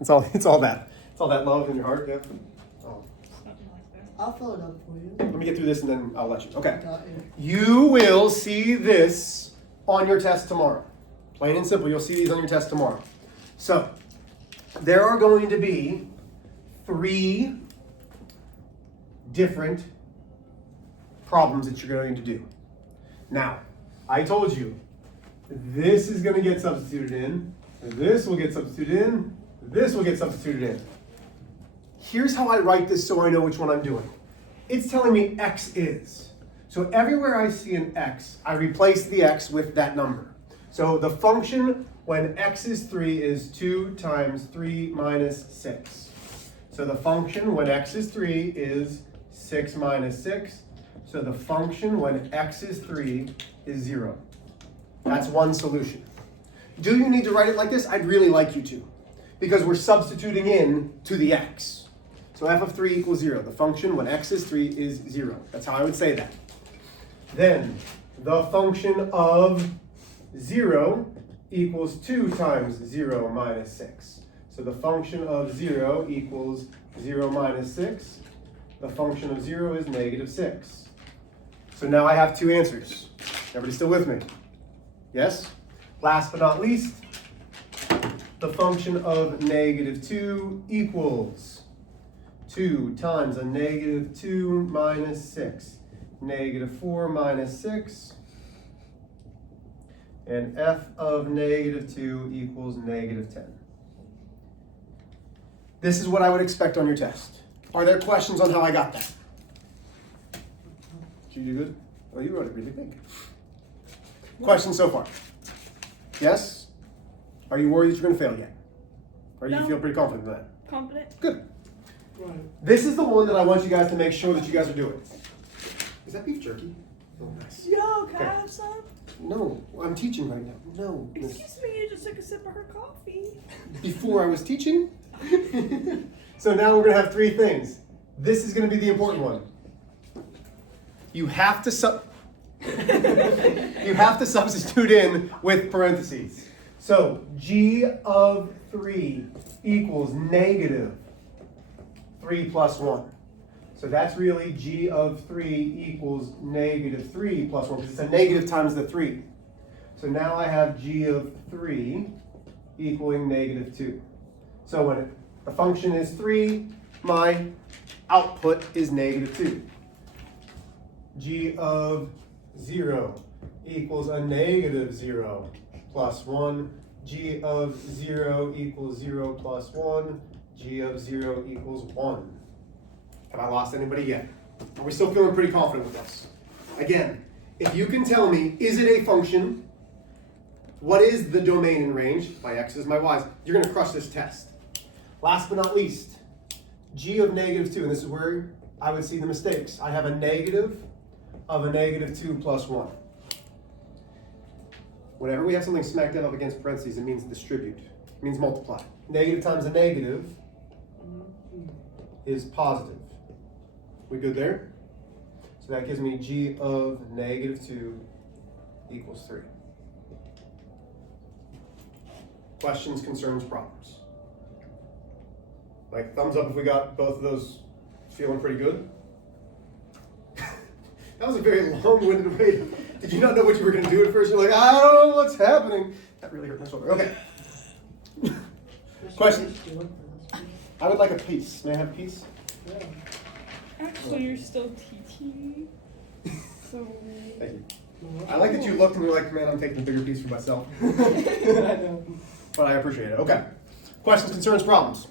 It's all that. It's all that love in your heart. Yeah. Oh. I'll fill it up for you. Let me get through this and then I'll let you. Okay. Got it. You will see this on your test tomorrow. Plain and simple, you'll see these on your test tomorrow. So, there are going to be 3 different problems that you're going to do. Now, I told you, this is going to get substituted in, this will get substituted in, this will get substituted in. Here's how I write this so I know which one I'm doing. It's telling me x is. So everywhere I see an x, I replace the x with that number. So the function when x is 3 is 2 times 3 minus 6. So the function when x is 3 is 6 minus 6. So the function when x is 3 is 0. That's one solution. Do you need to write it like this? I'd really like you to, because we're substituting in to the x. So f of 3 equals 0. The function when x is 3 is 0. That's how I would say that. Then the function of 0 equals 2 times 0 minus 6. So the function of 0 equals 0 minus 6. The function of 0 is negative 6. So now I have 2 answers. Everybody still with me? Yes? Last but not least, the function of negative 2 equals 2 times a negative 2 minus 6. Negative 4 minus 6. And f of negative 2 equals negative 10. This is what I would expect on your test. Are there questions on how I got that? Did you do good? Oh, you wrote it really big. Questions so far? Yes? Are you worried that you're going to fail yet? Or do you feel pretty confident in that? Confident. Good. Right. This is the one that I want you guys to make sure that you guys are doing. Is that beef jerky? Oh, nice. Yo, can Okay. I have some? No, I'm teaching right now. No. miss. Excuse me, you just took a sip of her coffee. Before I was teaching? So now we're going to have 3 things. This is going to be the important one. You have to you have to substitute in with parentheses. So g of 3 equals negative 3 plus 1. So that's really g of 3 equals negative 3 plus 1, because it's a negative times the 3. So now I have g of 3 equaling negative 2. So when the function is 3, my output is negative 2. G of 0 equals a negative 0 plus 1. G of 0 equals 0 plus 1. G of 0 equals 1. Have I lost anybody yet? Are we still feeling pretty confident with this? Again, if you can tell me, is it a function? What is the domain and range? My x's, my y's. You're going to crush this test. Last but not least, g of negative 2, and this is where I would see the mistakes. I have a negative of a negative 2 plus 1. Whenever we have something smack dab up against parentheses, it means distribute. It means multiply. Negative times a negative is positive. We good there? So that gives me g of negative 2 equals 3. Questions, concerns, problems? Like thumbs up if we got both of those feeling pretty good. That was a very long-winded way to, did you not know what you were going to do at first? You're like, I don't know what's happening. That really hurt my shoulder. Okay. Question. I would like a piece. May I have a piece? Yeah. Actually, you're still TT. So. Thank you. I like that you looked and were like, man, I'm taking a bigger piece for myself. I know. But I appreciate it. Okay. Questions, concerns, problems?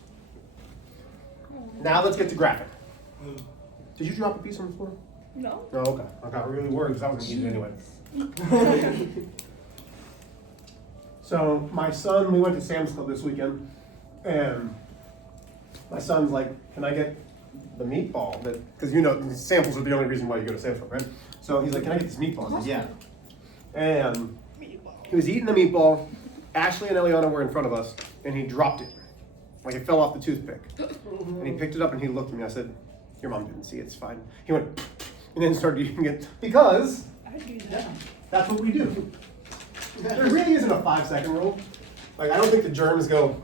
Now let's get to graphing. Did you drop a piece on the floor? No. Oh, okay. I got really worried because I was going to eat it anyway. So my son, we went to Sam's Club this weekend, and my son's like, can I get the meatball? Because you know, samples are the only reason why you go to Sam's Club, right? So he's like, can I get this meatball? I said, yeah. And he was eating the meatball. Ashley and Eliana were in front of us, and he dropped it. Like it fell off the toothpick. And he picked it up and he looked at me. I said, your mom didn't see it, it's fine. He went, and then started eating it. Because I do that. that's what we do. There really isn't a 5-second rule. Like, I don't think the germs go,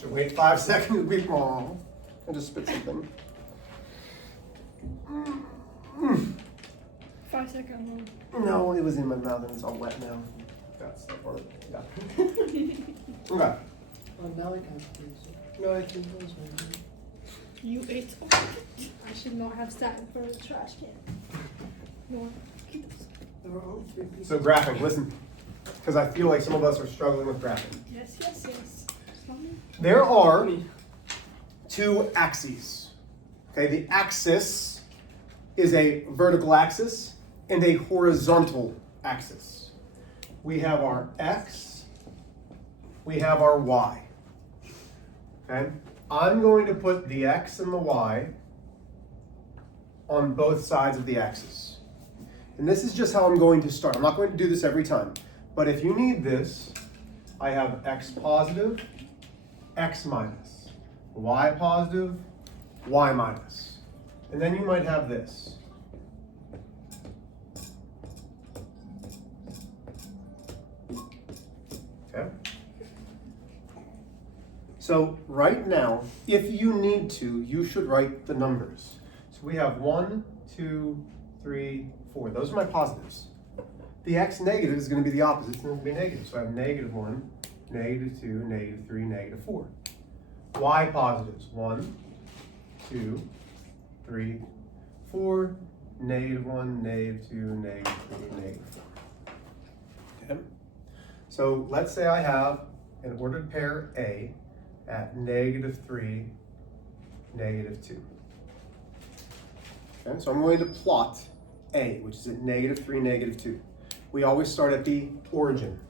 Should wait 5 seconds before I just spit something. 5 second No, it was in my mouth and it's all wet now. Got stuff on it. Yeah. Okay. Oh, now I can't use it. No, I can use one. You ate all of it. I should not have sat in front of the trash can. No, keep this. There were only 3 pieces. So graphing, listen, because I feel like some of us are struggling with graphing. Yes, yes, yes. Something. There are 2 axes. Okay, the axis is a vertical axis and a horizontal axis. We have our x, we have our y. Okay, I'm going to put the x and the y on both sides of the axis. And this is just how I'm going to start. I'm not going to do this every time, but if you need this, I have x positive, x minus, y positive, y minus. And then you might have this. Okay? So right now, if you need to, you should write the numbers. So we have 1, 2, 3, 4. Those are my positives. The x negative is going to be the opposite. It's going to be negative. So I have -1, -2, -3, -4. Y positives, 1, 2, 3, 4, -1, -2, -3, -4. Okay. So let's say I have an ordered pair A at -3, -2. Okay, so I'm going to plot A, which is at -3, -2. We always start at the origin,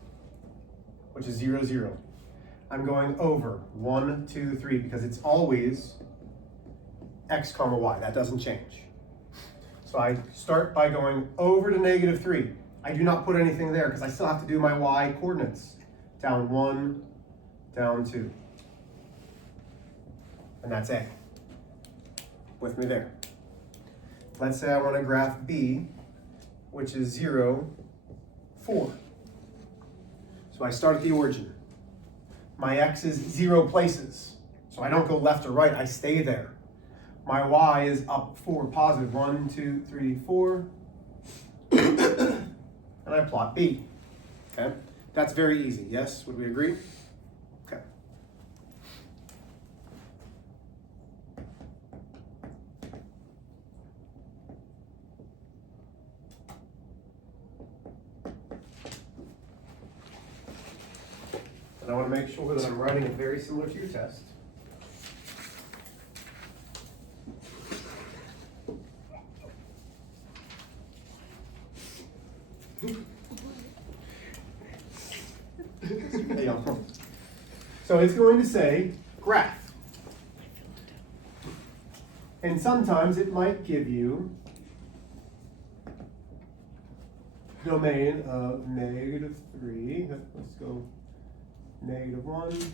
which is 0, 0. I'm going over 1, 2, 3 because it's always x comma y. That doesn't change. So I start by going over to -3. I do not put anything there because I still have to do my y coordinates. Down 1, down 2. And that's A. With me there. Let's say I want to graph B, which is 0, 4. So I start at the origin. My x is 0 places. So I don't go left or right, I stay there. My y is up 4, positive 1, 2, 3, 4. And I plot B. Okay? That's very easy. Yes? Would we agree? Okay. And I want to make sure that I'm writing it very similar to your test. There you go. So it's going to say graph. And sometimes it might give you domain of -3. Let's go -1,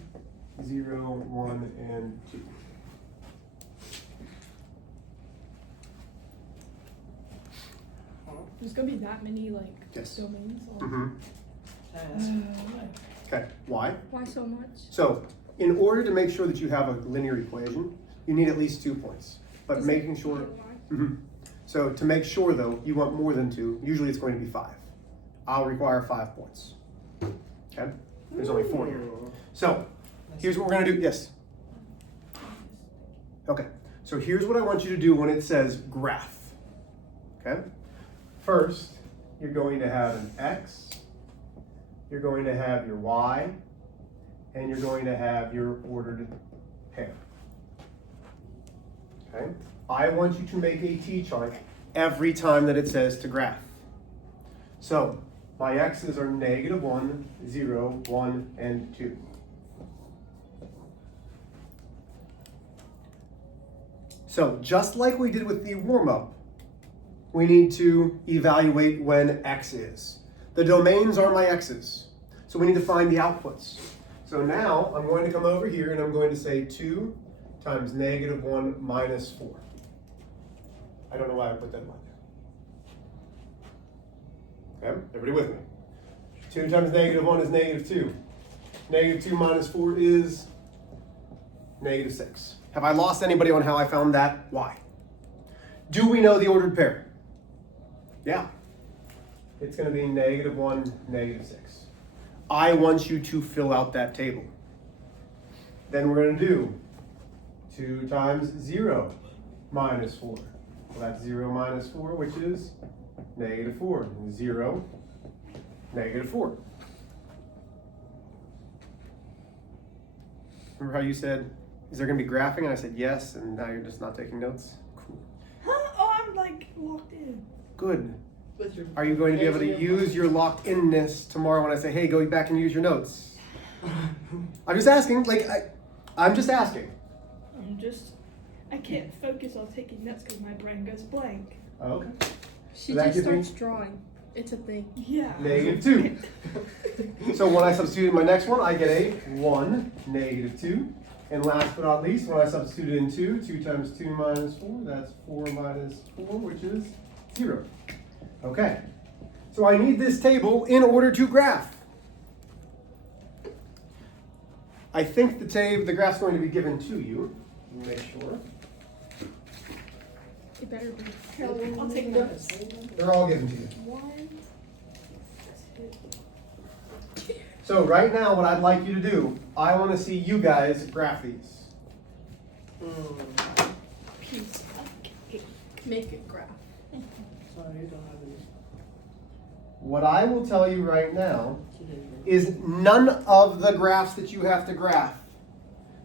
0, 1, and 2. There's gonna be that many like Yes. domains. Okay, why? Why so much? So, in order to make sure that you have a linear equation, you need at least 2 points. But Is making it sure, why? So to make sure though, you want more than 2. Usually it's going to be 5. I'll require 5 points. Okay? There's only 4 here. So, here's what we're gonna do. Yes? Okay, so here's what I want you to do when it says graph. Okay? First, you're going to have an x, you're going to have your y, and you're going to have your ordered pair. Okay? I want you to make a t-chart every time that it says to graph. So, my x's are -1, 0, 1, and 2. So, just like we did with the warm-up, we need to evaluate when x is. The domains are my x's. So we need to find the outputs. So now I'm going to come over here and I'm going to say 2 times -1 minus 4. I don't know why I put that like that. Okay, everybody with me? 2 times -1 is -2. -2 minus 4 is negative 6. Have I lost anybody on how I found that? Why? Do we know the ordered pair? Yeah. It's going to be negative 1, negative 6. I want you to fill out that table. Then we're going to do 2 times 0 minus 4. Well, that's 0 minus 4, which is negative 4. 0, negative 4. Remember how you said, is there going to be graphing? And I said yes, and now you're just not taking notes? Cool. Huh? Oh, I'm like locked in. Good. With your Are you going to be able to hands in your use your locked inness tomorrow when I say, hey, go back and use your notes? I'm just asking, I'm just asking. I can't focus on taking notes because my brain goes blank. Oh, okay. She That just gives me- starts drawing. It's a thing. Yeah. Negative 2. So when I substitute in my next one, I get a 1, negative 2. And last but not least, when I substitute in 2, 2 times 2 minus 4, that's 4 minus 4, which is 0. Okay. So I need this table in order to graph. I think the graph's going to be given to you. Make sure. It better be. I'll I'll take notes. notes. They're all given to you. 1, 2. So right now, what I'd like you to do, I want to see you guys graph these. Piece of cake. Make it graph. Sorry, you don't have any. What I will tell you right now is none of the graphs that you have to graph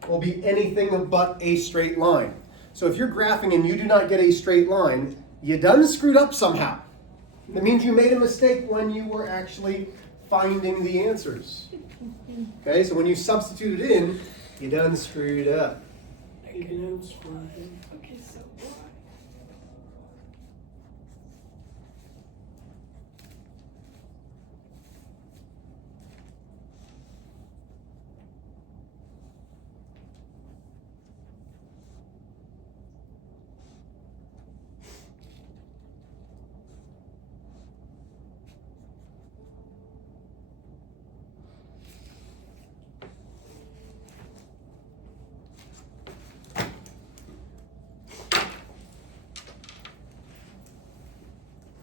will be anything but a straight line. So if you're graphing and you do not get a straight line, you done screwed up somehow. That means you made a mistake when you were actually finding the answers. Okay, so when you substitute it in, you done screwed up. You can have square. Okay, so why?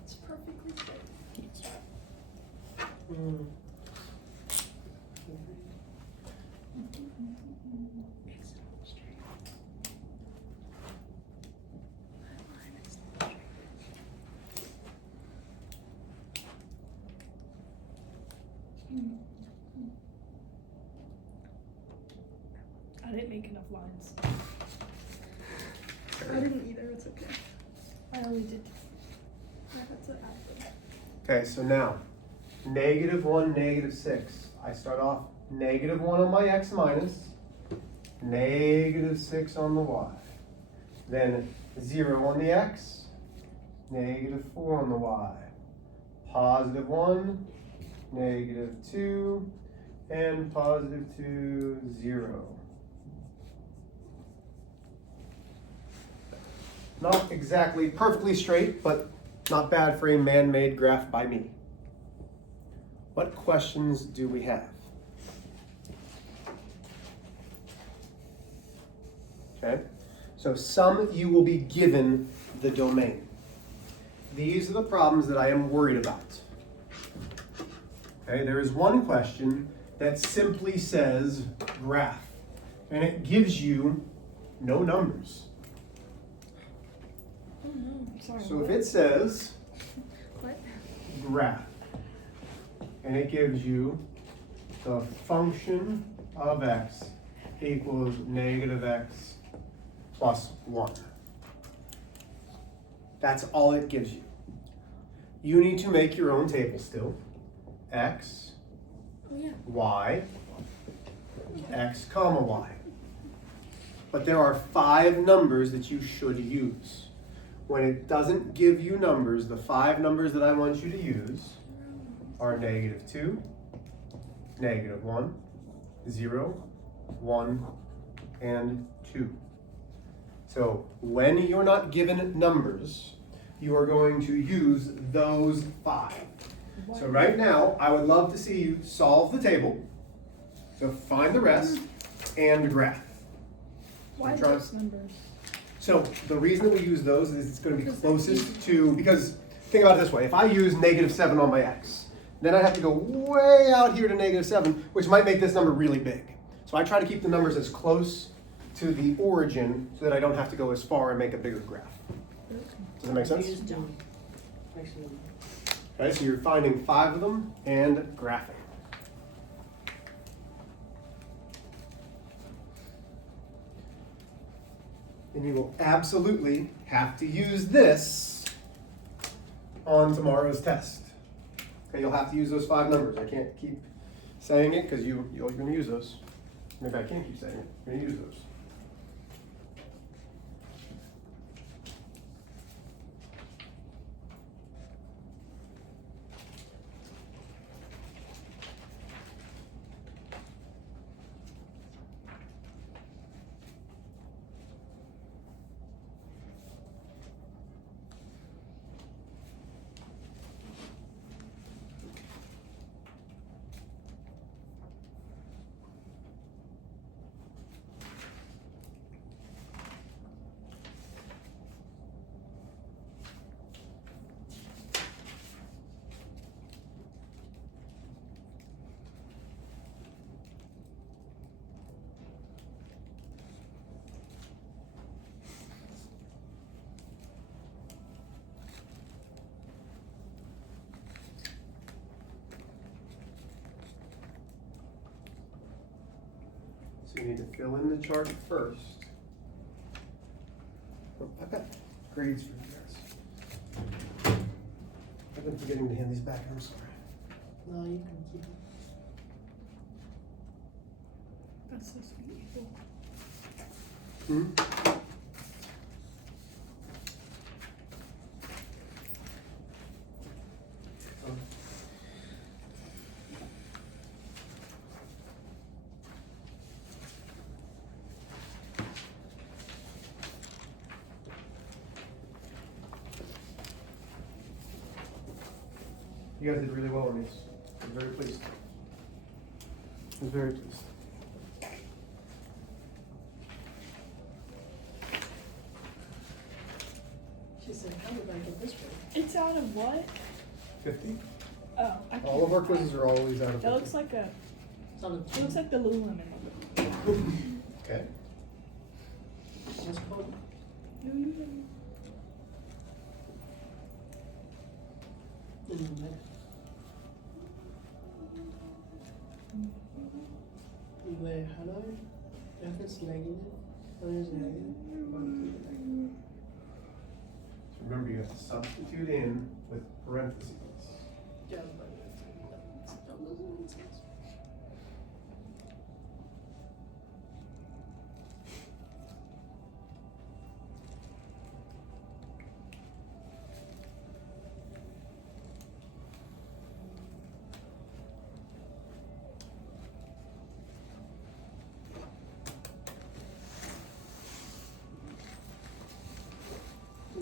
It's perfectly straight. I didn't make enough lines. I didn't either. It's okay. I only did. Yeah, that's an accident. Okay, so now, negative 1, negative 6. I start off negative 1 on my x minus, negative 6 on the y. Then 0 on the x, negative 4 on the y. Positive 1, negative 2, and positive 2, 0. Not exactly perfectly straight, but not bad for a man-made graph by me. What questions do we have? Okay, so some you will be given the domain. These are the problems that I am worried about. Okay, there is one question that simply says graph, and it gives you no numbers. Oh no, I'm sorry. So if it says What? graph, and it gives you the function of x equals negative x plus 1. That's all it gives you. You need to make your own table still. X, Oh yeah. y, x comma y. But there are 5 numbers that you should use. When it doesn't give you numbers, the 5 numbers that I want you to use are negative 2, negative 1, 0, 1, and 2. So when you're not given numbers, you are going to use those 5. So right now, I would love to see you solve the table. So find the rest and graph. Why try- those numbers? So the reason that we use those is it's going to be Because that's closest to, because think about it this way, if I use -7 on my x, then I have to go way out here to -7, which might make this number really big. So I try to keep the numbers as close to the origin so that I don't have to go as far and make a bigger graph. Does that make sense? Use down. Actually, Okay, so you're finding 5 of them and graphing. And you will absolutely have to use this on tomorrow's test. Okay, you'll have to use those 5 numbers. I can't keep saying it because you're going to use those. Maybe I can't keep saying it. You're going to use those. So you need to fill in the chart first. Oh, I've got grades for you guys. I've been forgetting to hand these back, I'm sorry. no, you can keep it. That's so sweet. Evil. Hmm? Oh. You guys did really well on these. I'm very pleased. I'm very pleased. She said, how did I get this way? It's out of what? 50? Oh, I can't. All of our quizzes are always out of 50. It looks like a. It's on the It looks like the Lululemon one. Okay. What's it called? Lululemon. In the neck. You wear hello. If it's negative, when it's negative, why do you keep it negative? So remember, you have to substitute in with parentheses. Yeah, but that doesn't make sense.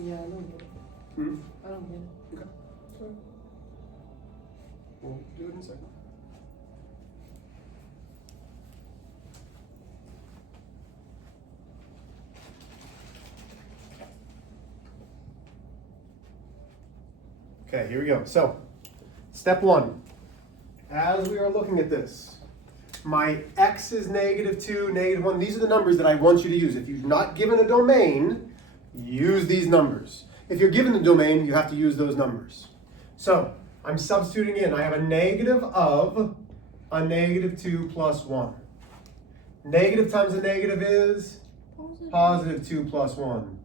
Yeah, I don't get it. Hmm? I don't get it. Okay. Sorry. We'll do it in a second. Okay, here we go. So, step 1. As we are looking at this, my x is -2, -1. These are the numbers that I want you to use. If you're not given a domain, use these numbers. If you're given the domain, you have to use those numbers. So, I'm substituting in. I have a negative of a -2 plus 1. Negative times a negative is positive 2 plus 1.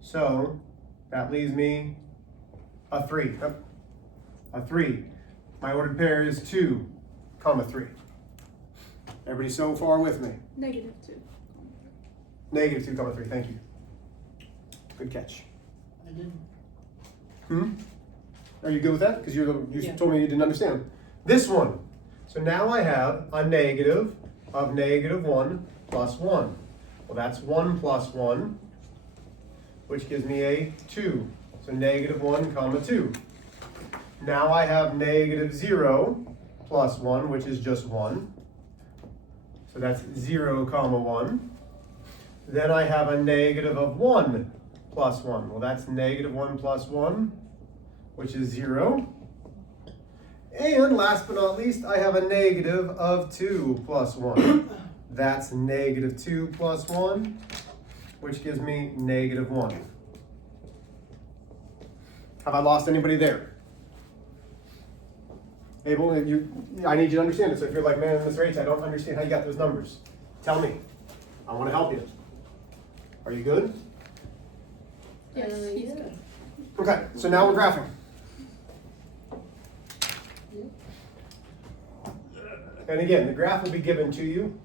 So, that leaves me a 3. Yep. A 3. My ordered pair is 2, comma 3. Everybody so far with me? -2. Negative 2, comma 3. Thank you. Good catch. I didn't. Hmm? Are you good with that? Because you Yeah. told me you didn't understand. This one. So now I have a negative of -1 plus 1. Well, that's 1 plus 1, which gives me a 2. So -1, comma 2. Now I have -0 plus 1, which is just 1. So that's 0, comma 1. Then I have a negative of 1 plus 1. Well, that's negative 1 plus 1, which is 0. And last but not least, I have a negative of 2 plus 1. That's negative 2 plus 1, which gives me negative 1. Have I lost anybody there? Abel, I need you to understand it. So if you're like, man, Mr. H, I don't understand how you got those numbers. Tell me. I want to help you. Are you good? Yes, he's yeah. good. Okay, so now we're graphing. And again, the graph will be given to you.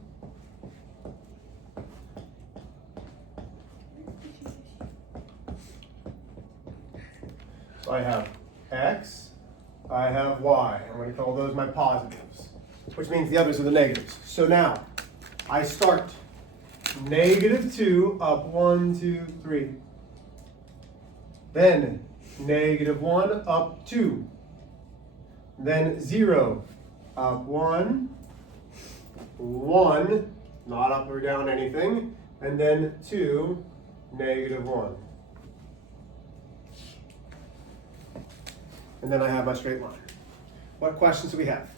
So I have X, I have Y. I'm going to call those my positives, which means the others are the negatives. So now, I start negative 2 up 1, 2, 3. Then negative 1 up 2. Then 0 up 1, 1, not up or down anything, and then 2, negative 1. And then I have my straight line. What questions do we have?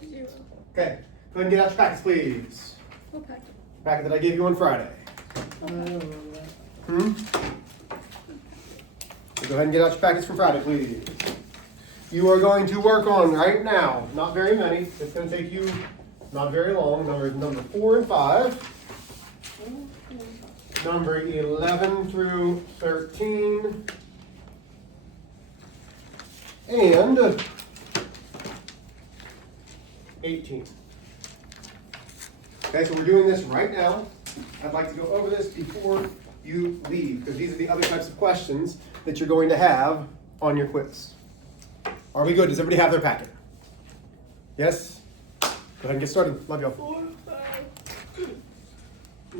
0. Okay, go ahead and get out your packets, please. What packet? Packet that I gave you on Friday. I don't remember that. So go ahead and get out your packets from Friday, please. You are going to work on right now, not very many, it's going to take you not very long, number 4 and 5, number 11 through 13, and 18. Okay, so we're doing this right now. I'd like to go over this before you leave, because these are the other types of questions that you're going to have on your quiz. Are we good? Does everybody have their packet? Yes? Go ahead and get started. Love y'all. 4, 5.